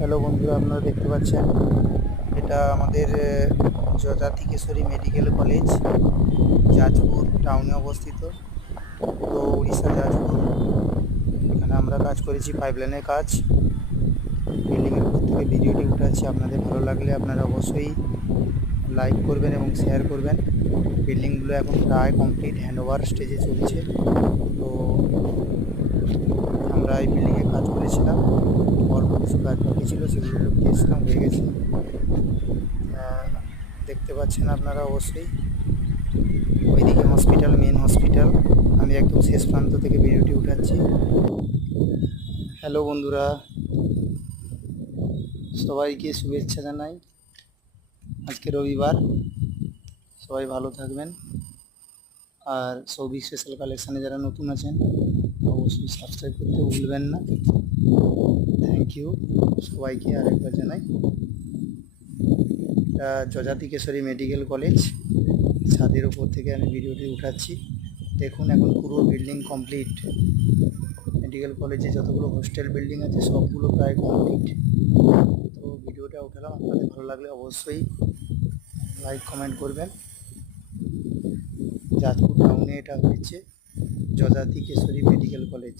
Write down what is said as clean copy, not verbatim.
Hello বন্ধুরা, আপনারা দেখতে পাচ্ছেন এটা আমাদের যযাতি কেশরী মেডিকেল কলেজ, যাজপুর টাউনে অবস্থিত। তো উড়িষ্যা যাজপুর, এখানে আমরা কাজ করেছি, পাইপলাইনের কাজ। বিল্ডিংয়ের উপর থেকে ভিডিওটি উঠাচ্ছি। আপনাদের ভালো লাগলে আপনারা অবশ্যই লাইক করবেন এবং শেয়ার করবেন। বিল্ডিংগুলো এখন প্রায় কমপ্লিট, হ্যান্ডওভার স্টেজে চলছে। তো আমরা এই বিল্ডিংয়ে কাজ করেছিলাম, অল্প কিছু কাজ বাকি ছিল, সেগুলো লুকিয়ে এসেছিলাম, হয়ে গেছে। দেখতে পাচ্ছেন আপনারা অবশ্যই। ওইদিকে হসপিটাল, মেন হসপিটাল। আমি একদম শেষ প্রান্ত থেকে ভিডিওটি উঠাচ্ছি। হ্যালো বন্ধুরা, সবাইকে শুভেচ্ছা জানাই। আজকে রবিবার, সবাই ভালো থাকবেন। আর সৌভিক স্পেশাল কালেকশানে যারা নতুন আছেন অবশ্যই সাবস্ক্রাইব করতে ভুলবেন না। থ্যাংক ইউ সবাইকে আরেকবার জানাই। এটা যযাতি কেশরী মেডিকেল কলেজ, ছাদের উপর থেকে আমি ভিডিওটি উঠাচ্ছি। দেখুন, এখন পুরো বিল্ডিং কমপ্লিট। মেডিকেল কলেজে যতগুলো হোস্টেল বিল্ডিং আছে সবগুলো প্রায় কমপ্লিট। তো ভিডিওটা উঠালাম, আপনাদের ভালো লাগলে অবশ্যই লাইক কমেন্ট করবেন। যাজপুর টাউনে এটা হচ্ছে যযাতি কেশরী মেডিকেল কলেজ।